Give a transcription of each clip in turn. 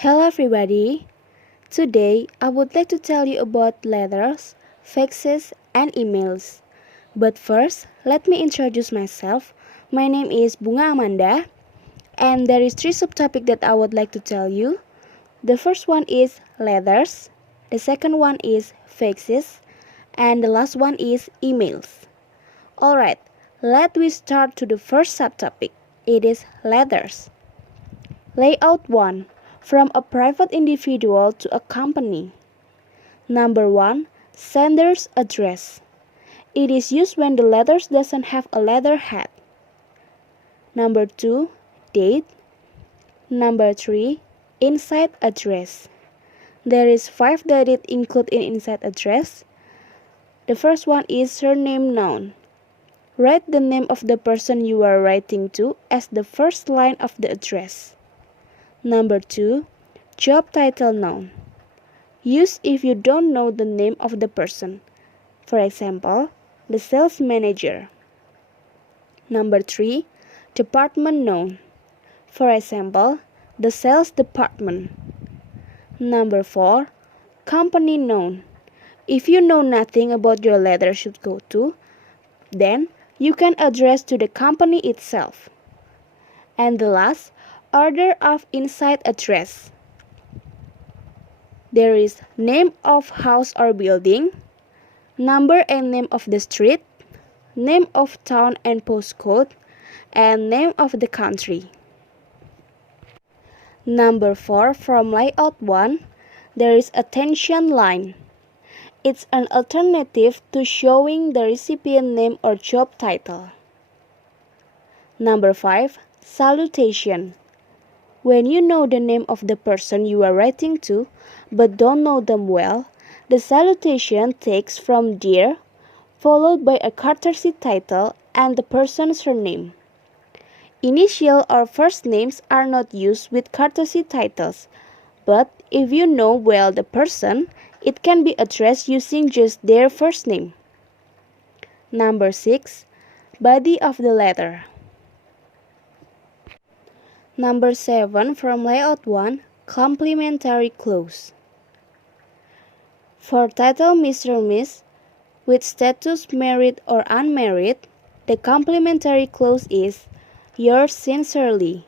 Hello everybody. Today I would like to tell you about letters, faxes, and emails. But first, let me introduce myself. My name is Bunga Amanda, and there is three subtopics that I would like to tell you. The first one is letters, the second one is faxes, and the last one is emails. Alright, let we start to the first subtopic. It is letters. Layout 1. From a private individual to a company. Number 1. Sender's address. It is used when the letters doesn't have a letterhead. Number 2. Date. Number 3. Inside address. There is 5 that it include in inside address. The first one is surname noun. Write the name of the person you are writing to as the first line of the address. Number 2. Job title noun. Use if you don't know the name of the person. For example, the sales manager. Number 3. Department noun. For example, the sales department. Number 4. Company noun. If you know nothing about your letter should go to, then you can address to the company itself. And the last, order of inside address. There is name of house or building, number and name of the street, name of town and postcode, and name of the country. Number 4 from layout 1, there is attention line. It's an alternative to showing the recipient name or job title. Number 5, salutation. When you know the name of the person you are writing to, but don't know them well, the salutation takes from dear, followed by a courtesy title and the person's surname. Initial or first names are not used with courtesy titles, but if you know well the person, it can be addressed using just their first name. Number 6. Body of the letter. Number 7 from layout 1, complimentary clause. For title Mr. Miss, with status married or unmarried, the complimentary clause is yours sincerely.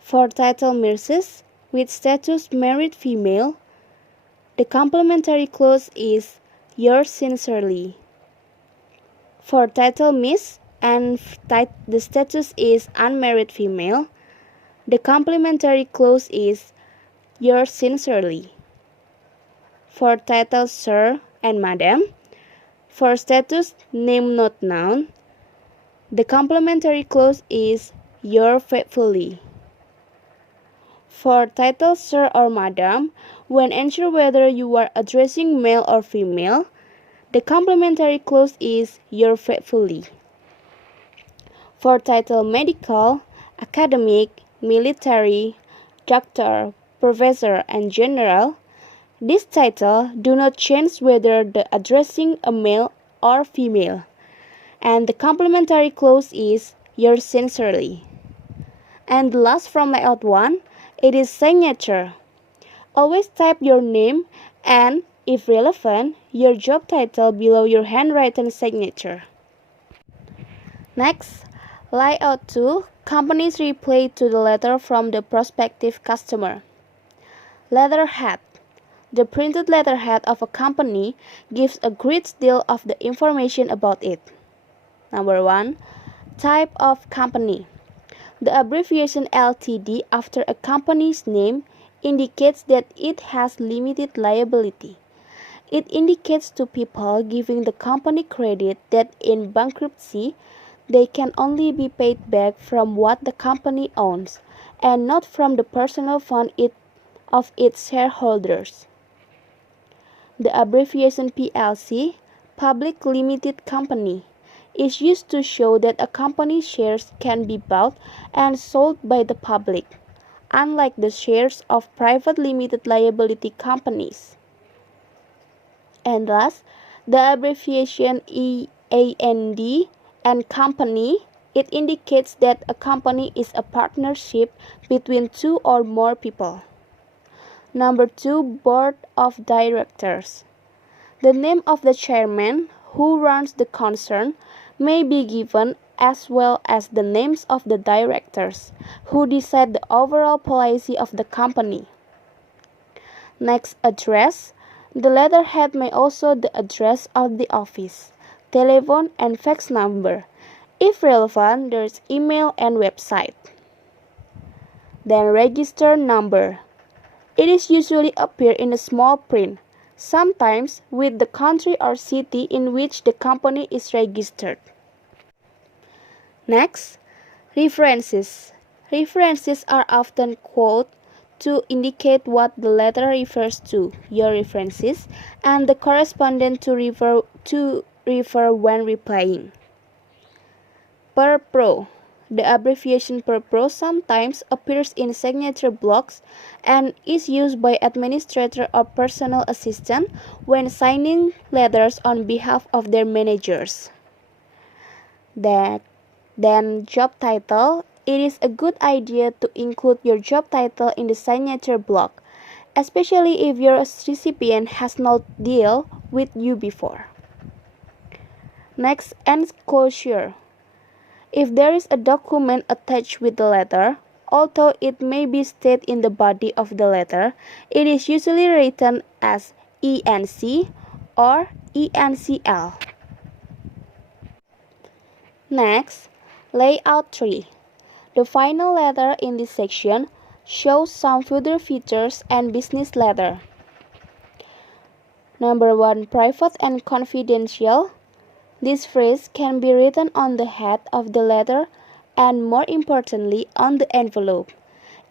For title Mrs., with status married female, the complimentary clause is yours sincerely. For title Miss and the status is unmarried female, the complimentary clause is yours sincerely. For title Sir and Madam, for status name not noun, the complimentary clause is yours faithfully. For title Sir or Madam, when unsure whether you are addressing male or female, the complimentary clause is yours faithfully. For title medical, academic, military, doctor, professor, and general, this title do not change whether the addressing a male or female, and the complementary clause is yours sincerely. And the last from layout 1, it is signature. Always type your name and, if relevant, your job title below your handwritten signature. Next, layout 2, companies reply to the letter from the prospective customer. Letterhead. The printed letterhead of a company gives a great deal of the information about it. Number 1. Type of company. The abbreviation LTD after a company's name indicates that it has limited liability. It indicates to people giving the company credit that in bankruptcy, they can only be paid back from what the company owns, and not from the personal fund of its shareholders. The abbreviation PLC, Public Limited Company, is used to show that a company's shares can be bought and sold by the public, unlike the shares of private limited liability companies. And last, the abbreviation EAND and company It indicates that a company is a partnership between two or more people. Number 2, Board of Directors. The name of the chairman who runs the concern may be given as well as the names of the directors who decide the overall policy of the company. Next, address. The letterhead may also the address of the office, telephone and fax number. If relevant, there is email and website. Then register number. It is usually appear in a small print, sometimes with the country or city in which the company is registered. Next, references. References are often quoted to indicate what the letter refers to, your references, and the correspondent to refer when replying. Per pro. The abbreviation per pro sometimes appears in signature blocks and is used by administrator or personal assistant when signing letters on behalf of their managers. Then job title. It is a good idea to include your job title in the signature block, especially if your recipient has not dealt with you before. Next, enclosure. If there is a document attached with the letter, although it may be stated in the body of the letter, it is usually written as ENC or ENCL. Next, layout 3. The final letter in this section shows some further features and business letter. Number 1, private and confidential. This phrase can be written on the head of the letter and, more importantly, on the envelope,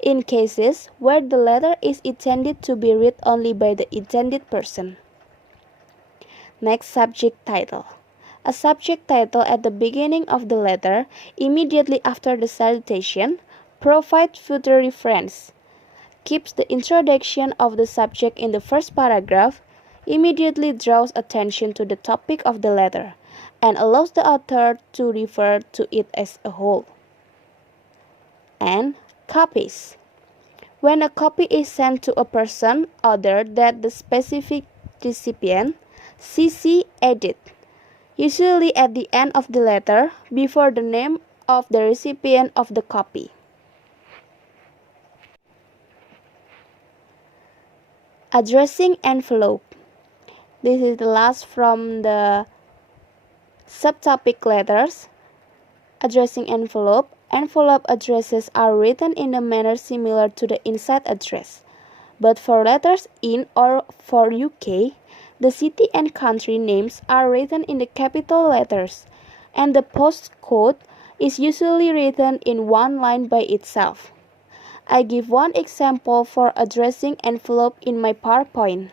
in cases where the letter is intended to be read only by the intended person. Next, subject title. A subject title at the beginning of the letter, immediately after the salutation, provides further reference, keeps the introduction of the subject in the first paragraph, immediately draws attention to the topic of the letter, and allows the author to refer to it as a whole. And copies. When a copy is sent to a person other than the specific recipient, CC edit, usually at the end of the letter before the name of the recipient of the copy. Addressing envelope. This is the last from the subtopic letters. Addressing envelope. Envelope addresses are written in a manner similar to the inside address, but for letters in or for UK, the city and country names are written in the capital letters, and the postcode is usually written in one line by itself. I give one example for addressing envelope in my PowerPoint.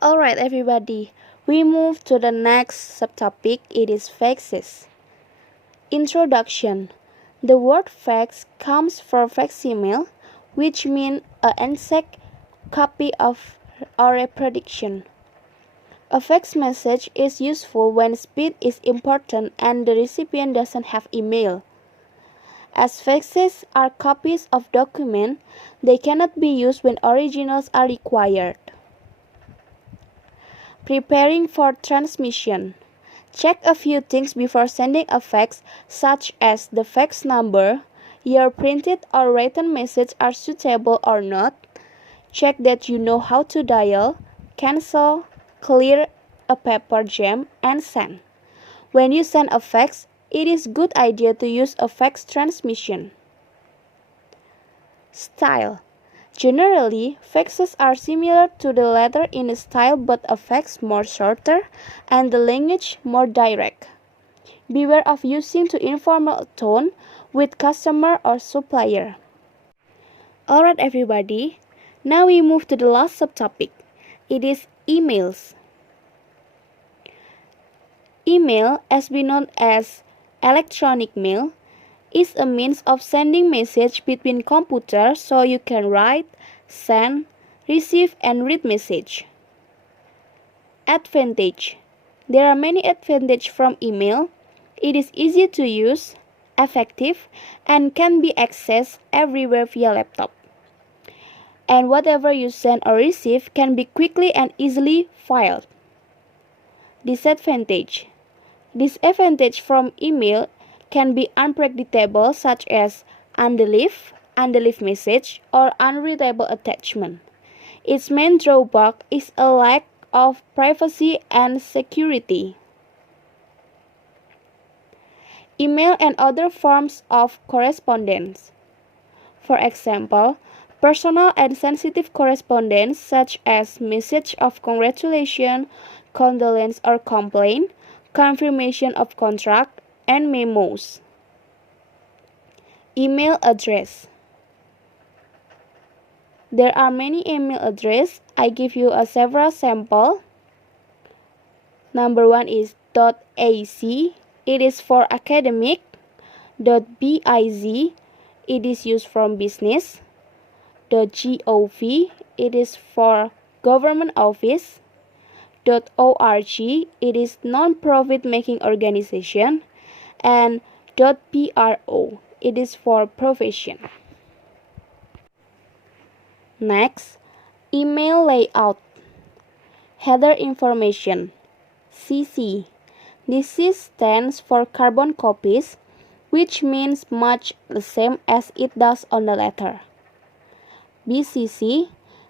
Alright everybody, we move to the next subtopic. It is faxes. Introduction. The word fax comes from facsimile, which means an exact copy of or reproduction. A fax message is useful when speed is important and the recipient doesn't have email. As faxes are copies of documents, they cannot be used when originals are required. Preparing for transmission. Check a few things before sending a fax, such as the fax number, your printed or written message are suitable or not. Check that you know how to dial, cancel, clear a paper jam, and send. When you send a fax, it is a good idea to use a fax transmission. Style. Generally, faxes are similar to the letter in style, but a fax more shorter and the language more direct. Beware of using too informal a tone with customer or supplier. Alright everybody, now we move to the last subtopic. It is emails. Email, as we know as electronic mail, is a means of sending message between computers so you can write, send, receive and read message. Advantage. There are many advantages from email. It is easy to use, effective, and can be accessed everywhere via laptop. And whatever you send or receive can be quickly and easily filed. Disadvantage. Disadvantage from email can be unpredictable, such as undelivered message, or unreadable attachment. Its main drawback is a lack of privacy and security. Email and other forms of correspondence. For example, personal and sensitive correspondence such as message of congratulation, condolence or complaint, confirmation of contract, and memos. Email address. There are many email addresses. I give you a several sample. Number 1 is .ac. It is for academic. .biz. It is used from business. .gov. It is for government office. .org. It is non-profit making organization. And .pro. It is for profession. Next, email layout. Header information. CC. This stands for carbon copies, which means much the same as it does on the letter. BCC.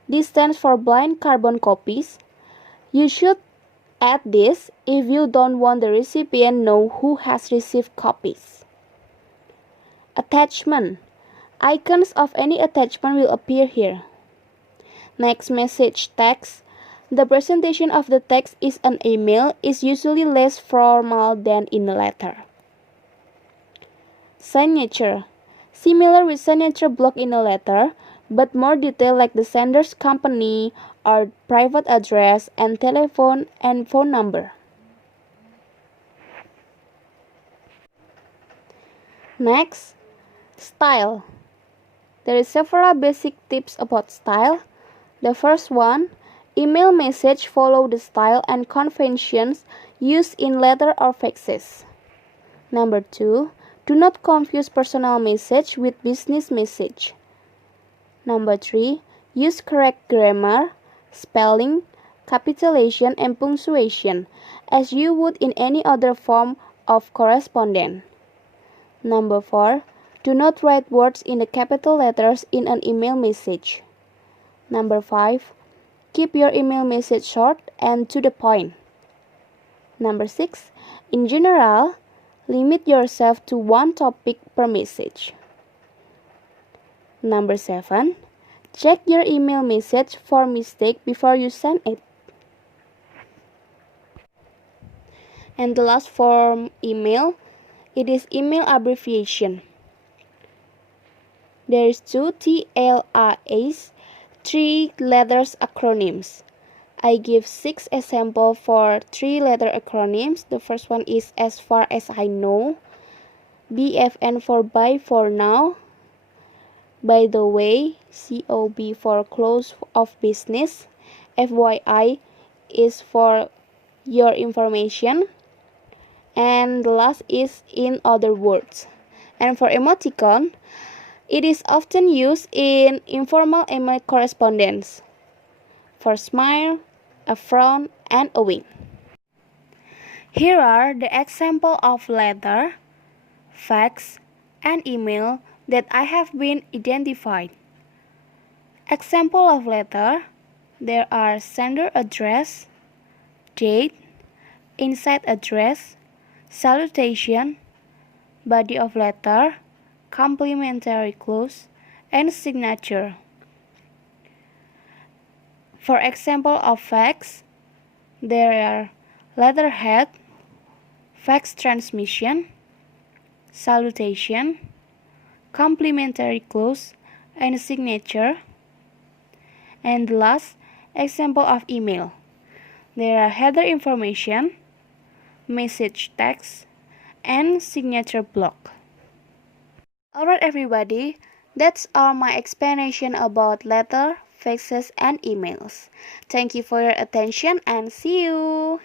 This stands for blind carbon copies. You should add this if you don't want the recipient know who has received copies. Attachment. Icons of any attachment will appear here. Next, message text. The presentation of the text in an email is usually less formal than in a letter. Signature. Similar with signature block in a letter, but more detailed, like the sender's company or private address and telephone and phone number. Next, style. There is several basic tips about style. The first one, email message follow the style and conventions used in letter or faxes. Number 2, do not confuse personal message with business message. Number 3, use correct grammar, spelling, capitalization, and punctuation as you would in any other form of correspondence. Number 4, do not write words in the capital letters in an email message. Number 5, keep your email message short and to the point. Number 6, in general, limit yourself to one topic per message. Number 7, check your email message for mistake before you send it. And the last form email, it is email abbreviation. There is 2 TLAs, 3 letters acronyms. I give 6 examples for 3-letter acronyms. The first one is as far as I know. BFN for bye for now. By the way, COB for close of business. FYI is for your information. And the last is in other words. And for emoticon, it is often used in informal email correspondence. For smile, a frown, and a wink. Here are the examples of letter, fax, and email that I have been identified. Example of letter, there are sender address, date, inside address, salutation, body of letter, complimentary clause, and signature. For example of fax, there are letterhead, fax transmission, salutation, complimentary clause, and signature. And the last example of email, there are header information, message text, and signature block. Alright everybody, that's all my explanation about letter, faxes, and emails. Thank you for your attention and see you!